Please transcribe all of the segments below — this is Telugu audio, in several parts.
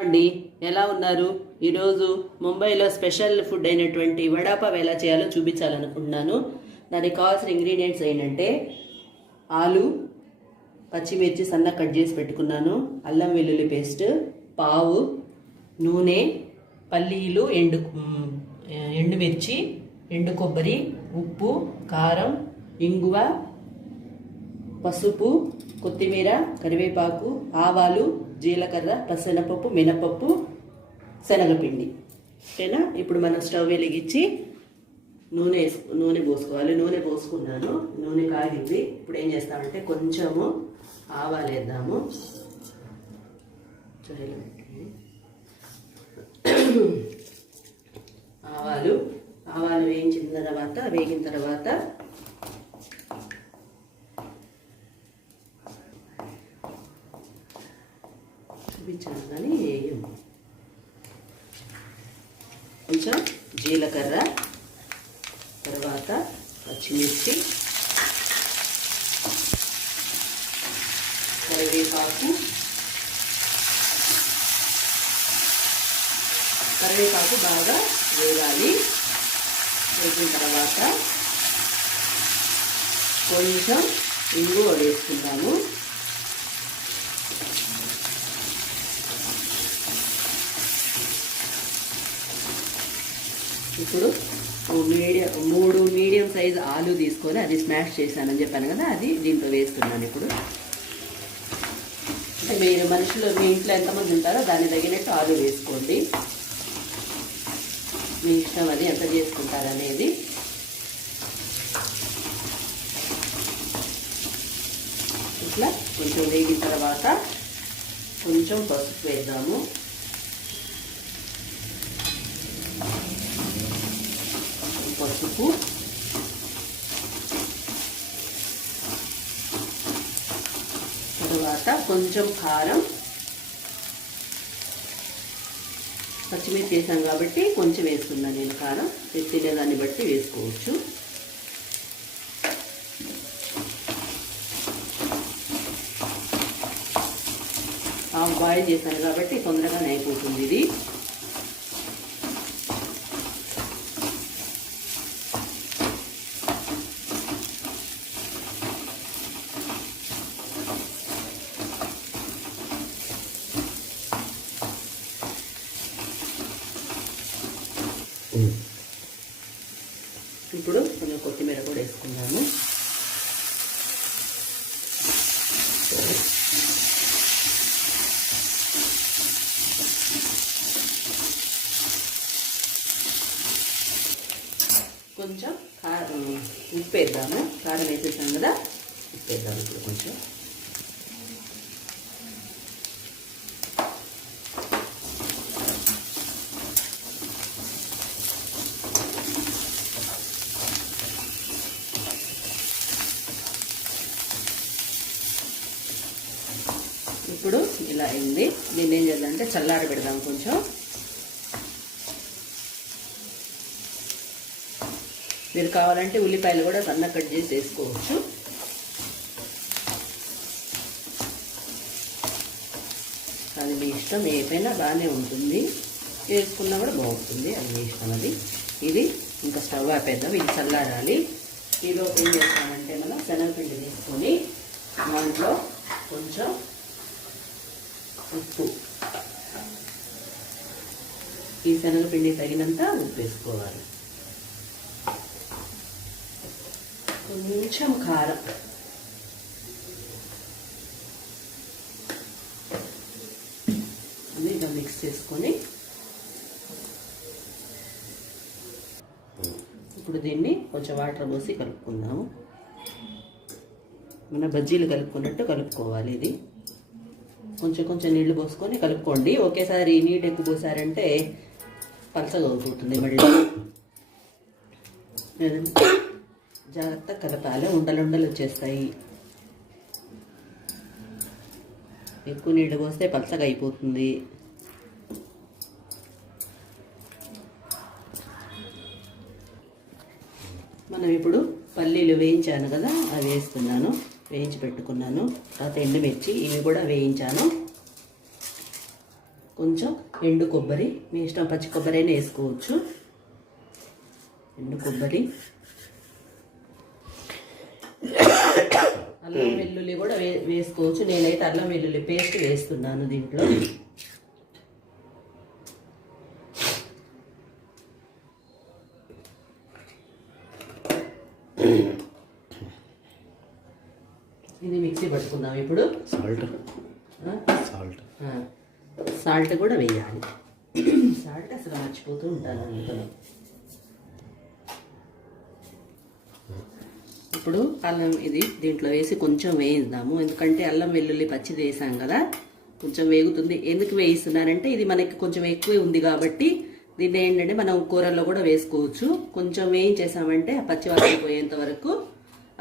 అండి ఎలా ఉన్నారు? ఈరోజు ముంబైలో స్పెషల్ ఫుడ్ అయినటువంటి వడాపావ్ ఎలా చేయాలో చూపించాలనుకుంటున్నాను. దానికి కావాల్సిన ఇంగ్రీడియంట్స్ ఏంటంటే ఆలు పచ్చిమిర్చి సన్న కట్ చేసి పెట్టుకున్నాను. అల్లం వెల్లుల్లి పేస్ట్ పావు నూనె పల్లీలు ఎండు ఎండుమిర్చి ఎండు కొబ్బరి ఉప్పు కారం ఇంగువ పసుపు కొత్తిమీర కరివేపాకు ఆవాలు జీలకర్ర పసెనపప్పు మినపప్పు శనగపిండి. ఓకేనా? ఇప్పుడు మనం స్టవ్ వెలిగించి నూనె నూనె పోసుకోవాలి. నూనె పోసుకున్నాను. నూనె కాగింది. ఇప్పుడు ఏం చేస్తామంటే కొంచెము ఆవాలు వేద్దాము. ఆవాలు. ఆవాలు వేయించిన తర్వాత వేగిన తర్వాత చూపించాను కానీ వేయం కొంచెం జీలకర్ర తర్వాత పచ్చిమిర్చి కరివేపాకు కరివేపాకు బాగా వేగాలి వేగిన తర్వాత కొంచెం ఇంగువ వేసుకుందాము. ఇప్పుడు మీడియం మూడు మీడియం సైజ్ ఆలు తీసుకొని అది స్మాష్ చేశానని చెప్పాను కదా అది దీంట్లో వేస్తున్నాను ఇప్పుడు. మీరు మనుషులు మీ ఇంట్లో ఎంతమంది ఉంటారో దాన్ని తగినట్టు ఆలు వేసుకోండి. మీ ఇష్టం అది ఎంత చేసుకుంటారనేది ఇట్లా కొంచెం వేగిన తర్వాత కొంచెం పసుపు వేద్దాము. పసుపు తర్వాత కొంచెం కారం పచ్చిమిర్చి వేసాం కాబట్టి కొంచెం వేసుకున్నాను నేను కారం. మీరు తినేదాన్ని బట్టి వేసుకోవచ్చు. బాయిల్ చేశాను కాబట్టి తొందరగానే అయిపోతుంది ఇది. ఇప్పుడు కొంచెం కొత్తిమీర కూడా వేసుకున్నాను కొంచెం కారం ఉప్పు వేద్దాము. కారం వేసేసాం కదా? ఉప్పు వేద్దాం ఇప్పుడు కొంచెం ఇప్పుడు ఇలా అయింది దీన్ని ఏం చేద్దామంటే చల్లార పెడదాం కొంచెం. మీరు కావాలంటే ఉల్లిపాయలు కూడా సన్న కట్ చేసి వేసుకోవచ్చు. అది మీ ఇష్టం ఏదైనా బాగానే ఉంటుంది. వేసుకున్నా కూడా బాగుంటుంది అది మీ ఇష్టం అది. ఇది ఇంకా స్టవ్ ఆపేద్దాం ఇది చల్లారాలి. ఈలోపు ఏం చేస్తామంటే మనం శనగపిండి తీసుకొని దాంట్లో కొంచెం ఉప్పు. ఈ శనగపిండి తగినంత ఉప్పు వేసుకోవాలి. కొంచెం కారం. అన్నీ ఇలా మిక్స్ చేసుకొని ఇప్పుడు దీన్ని కొంచెం వాటర్ పోసి కలుపుకుందాము. మన బజ్జీలు కలుపుకున్నట్టు కలుపుకోవాలి ఇది. కొంచెం కొంచెం నీళ్ళు పోసుకొని కలుపుకోండి. ఒకేసారి నీళ్ళు ఎక్కువ పోసారంటే పలసగా అవుతుంది మళ్ళీ. జాగ్రత్త కలపాలి. ఉండలు ఉండలు వచ్చేస్తాయి. ఎక్కువ నీళ్ళు పోస్తే పలసగా అయిపోతుంది. మనం ఇప్పుడు పల్లీలు వేయించాను కదా అవి వేస్తున్నాను. వేయించి పెట్టుకున్నాను. తర్వాత ఎండుమిర్చి ఇవి కూడా వేయించాను. కొంచెం ఎండు కొబ్బరి. మీ ఇష్టం పచ్చి కొబ్బరి అయినా వేసుకోవచ్చు. ఎండు కొబ్బరి. అల్లం వెల్లుల్లి కూడా వే వేసుకోవచ్చు. నేనైతే అల్లం వెల్లుల్లి పేస్ట్ వేస్తున్నాను దీంట్లో ఇది పట్టుకుందాం ఇప్పుడు. సాల్ట్? సాల్ట్. సాల్ట్ కూడా వేయాలి. సాల్ట్ అసలు మర్చిపోతూ ఉంటాను అందుకని. ఇప్పుడు అల్లం ఇది దీంట్లో వేసి కొంచెం వేయిద్దాము. ఎందుకంటే అల్లం వెల్లుల్లి పచ్చిది వేసాం కదా. కొంచెం వేగుతుంది. ఎందుకు వేయిస్తున్నానంటే ఇది మనకి కొంచెం ఎక్కువే ఉంది కాబట్టి దీన్ని ఏంటంటే మనం కూరల్లో కూడా వేసుకోవచ్చు. కొంచెం వేయించేసామంటే ఆ పచ్చి వాసన పోయేంత వరకు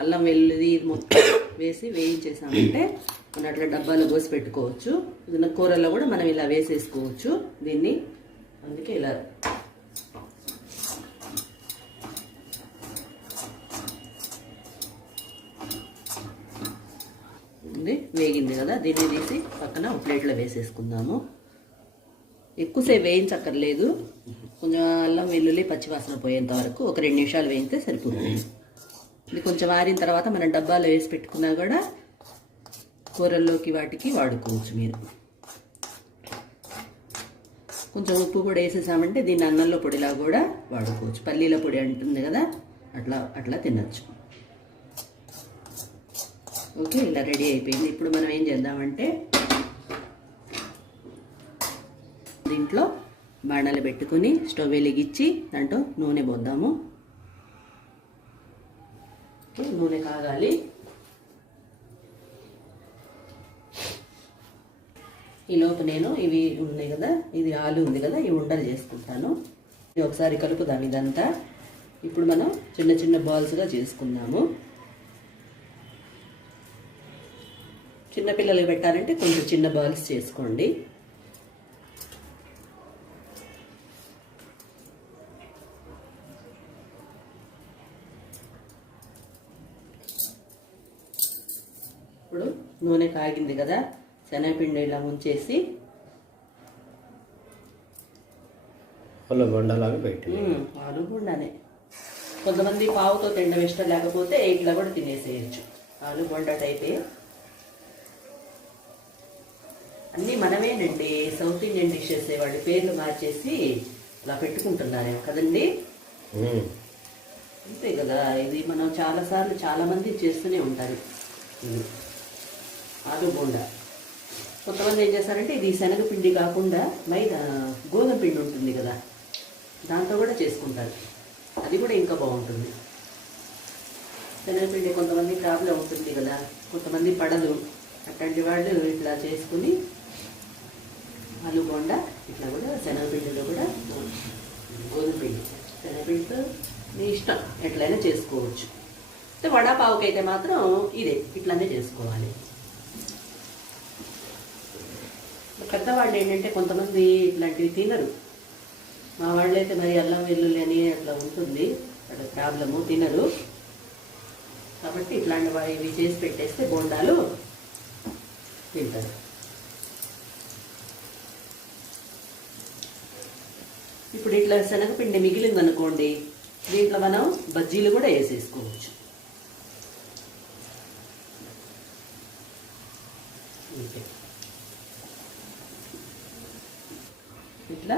అల్లం వెల్లుల్లి ఇది మొత్తం వేసి వేయించేసామంటే మనం అట్లా డబ్బాలో పోసి పెట్టుకోవచ్చు. కూరల్లో కూడా మనం ఇలా వేసేసుకోవచ్చు దీన్ని. అందుకే ఇలా. ఉంది. వేగింది కదా. దీన్ని తీసి పక్కన ఒక ప్లేట్లో వేసేసుకుందాము. ఎక్కువసేపు వేయించక్కర్లేదు. కొంచెం అల్లం వెల్లుల్లి పచ్చివాసన పోయేంత వరకు ఒక రెండు నిమిషాలు వేయితే సరిపోతుంది. ఇది కొంచెం ఆరిన తర్వాత మనం డబ్బాలో వేసి పెట్టుకున్నా కూడా కూరల్లోకి వాటికి వాడుకోవచ్చు మీరు. కొంచెం ఉప్పు కూడా వేసేసామంటే దీన్ని అన్నంలో పొడిలా కూడా వాడుకోవచ్చు. పల్లీల పొడి అంటుంది కదా అట్లా అట్లా తినచ్చు. ఓకే ఇలా రెడీ అయిపోయింది. ఇప్పుడు మనం ఏం చేద్దామంటే దీంట్లో బాణాలు పెట్టుకుని స్టవ్ వెలిగించి దాంట్లో నూనె పోద్దాము. నూనె కాగాలి. ఈలోపు నేను ఇవి ఉన్నాయి కదా ఇది ఆలు ఉంది కదా ఇవి ఉండలు చేసుకుంటాను. ఇది ఒకసారి కలుపుదాం ఇదంతా. ఇప్పుడు మనం చిన్న చిన్న బాల్స్గా చేసుకుందాము. చిన్నపిల్లలు పెట్టాలంటే కొంచెం చిన్న బాల్స్ చేసుకోండి ఇప్పుడు నూనె కాగింది కదా శనగపిండి ఇలా ఉంచేసి వాళ్ళ బొండలాగా పెట్టి మ్మ్, ఆలు బొండానే కొంతమంది పావుతో తినడం ఇష్టం లేకపోతే ఇట్లా కూడా తినేసేయచ్చు. ఆలు బొండా టైపే. అన్నీ మనమేనండి సౌత్ ఇండియన్ డిషెస్ వాడి పేర్లు మార్చేసి ఇలా పెట్టుకుంటున్నారేమో కదండి. అంతే కదా ఇది మనం చాలాసార్లు చాలా మంది చేస్తూనే ఉంటారు. ఆలు బోండా కొంతమంది ఏం చేస్తారంటే ఇది శనగపిండి కాకుండా మైదా గోధుమ పిండి ఉంటుంది కదా దాంతో కూడా చేసుకుంటారు. అది కూడా ఇంకా బాగుంటుంది. శనగపిండి కొంతమంది ప్రాబ్లం ఉంటుంది కదా కొంతమంది పడదు. అట్లాంటి వాళ్ళు ఇట్లా చేసుకుని ఆలు బోండా ఇట్లా కూడా శనగపిండిలో కూడా గోధుమ పిండి. శనగపిండితో మీ ఇష్టం ఎట్లయినా చేసుకోవచ్చు. అయితే వడాపావుకి అయితే మాత్రం ఇదే ఇట్లానే చేసుకోవాలి. పెద్దవాళ్ళు ఏంటంటే కొంతమంది ఇట్లాంటివి తినరు. మా వాళ్ళైతే మరి అల్లం వెల్లుల్లి అని అట్లా ఉంటుంది. అట్లా ప్రాబ్లము తినరు. కాబట్టి ఇట్లాంటి ఇవి చేసి పెట్టేస్తే బోండాలు తింటారు. ఇప్పుడు ఇట్లా శనగపిండి మిగిలింది అనుకోండి దీంట్లో మనం బజ్జీలు కూడా వేసేసుకోవచ్చు ఓకే. ఇట్లా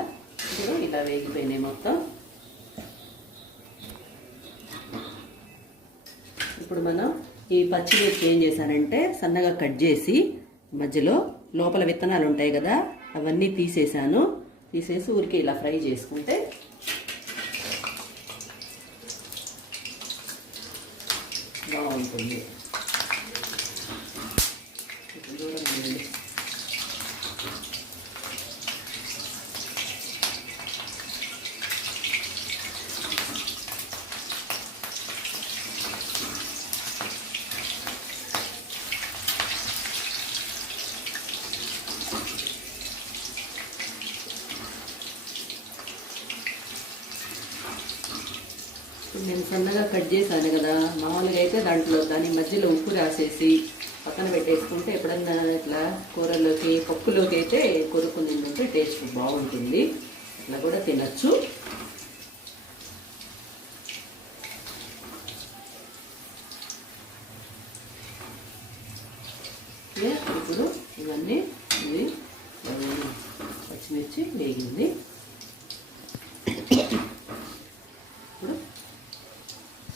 ఇప్పుడు ఇలా వేగిపోయినాయి మొత్తం. ఇప్పుడు మనం ఈ పచ్చిమిర్చి ఏం చేశానంటే సన్నగా కట్ చేసి మధ్యలో లోపల విత్తనాలు ఉంటాయి కదా అవన్నీ తీసేసాను తీసేసి ఊరికి ఇలా ఫ్రై చేసుకుంటే బాగుంటుంది. దూరం ఇప్పుడు నేను సన్నగా కట్ చేశాను కదా మామూలుగా అయితే దాంట్లో దాని మధ్యలో ఉప్పు రాసేసి పక్కన పెట్టేసుకుంటే ఎప్పుడన్నా ఇట్లా కూరలోకి పప్పులోకి అయితే కొరుకుని తింటే టేస్ట్ బాగుంటుంది. అట్లా కూడా తినచ్చు. ఇప్పుడు ఇవన్నీ ఇది పచ్చిమిర్చి వేగింది ఇప్పుడు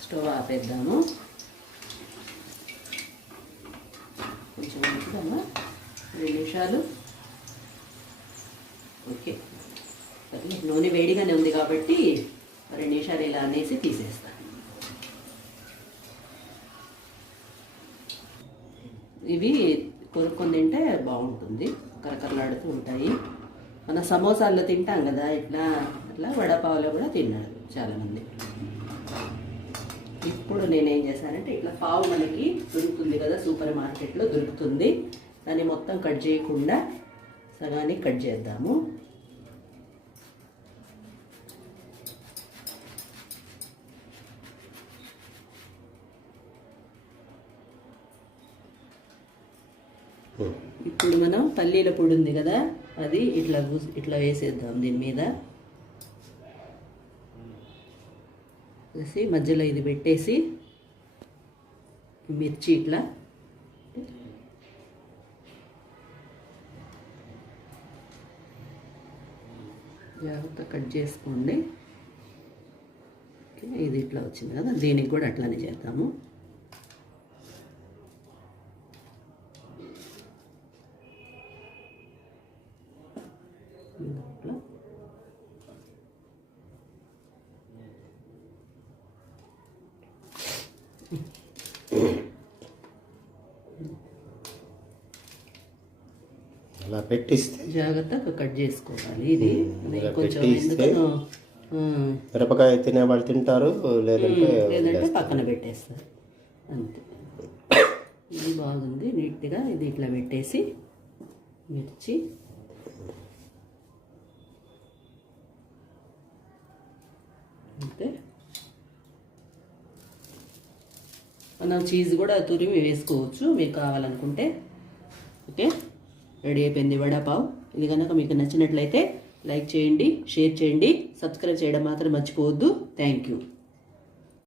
స్టవ్ ఆపేద్దాము కొంచెం ఉంచుదామా? రెండు నిమిషాలు. ఓకే. సర్లే నూనె వేడిగానే ఉంది కాబట్టి రెండు నిమిషాలు ఇలా అనేసి తీసేస్తాను ఇవి కొనుక్కొని తింటే బాగుంటుంది. కరకరలాడుతూ ఉంటాయి. మన సమోసాల్లో తింటాం కదా ఇట్లా అట్లా వడపావులో కూడా తిన్నారు చాలామంది. ఇప్పుడు నేనేం చేశానంటే ఇట్లా పావు మనకి దొరుకుతుంది కదా సూపర్ మార్కెట్లో దొరుకుతుంది. దాన్ని మొత్తం కట్ చేయకుండా సగానికి కట్ చేద్దాము. ఇప్పుడు మనం పల్లీల పొడి ఉంది కదా అది ఇట్లా ఇట్లా వేసేద్దాం దీని మీద. వేసి మధ్యలో ఇది పెట్టేసి మిర్చి ఇట్లా. జాగ్రత్త కట్ చేసుకోండి. ఇది ఇట్లా వచ్చింది కదా దీనికి కూడా అట్లానే చేద్దాము. ఇట్లా అలా పెట్టిస్తే జాగ్రత్తగా కట్ చేసుకోవాలి ఇది. కొంచెం ఎందుకనో మిరపకాయ తినే వాళ్ళు తింటారు లేదంటే. పక్కన పెట్టేస్తారు. అంతే. ఇది బాగుంది నీట్గా ఇది ఇట్లా పెట్టేసి మిర్చి. అంతే. మనం చీజ్ కూడా తురిమి వేసుకోవచ్చు. మీకు కావాలనుకుంటే. ఓకే? రెడీ అయిపోయింది వడాపావ్. ఇది కనుక మీకు నచ్చినట్లయితే లైక్ చేయండి షేర్ చేయండి సబ్స్క్రైబ్ చేయడం మాత్రం మర్చిపోవద్దు. Thank you.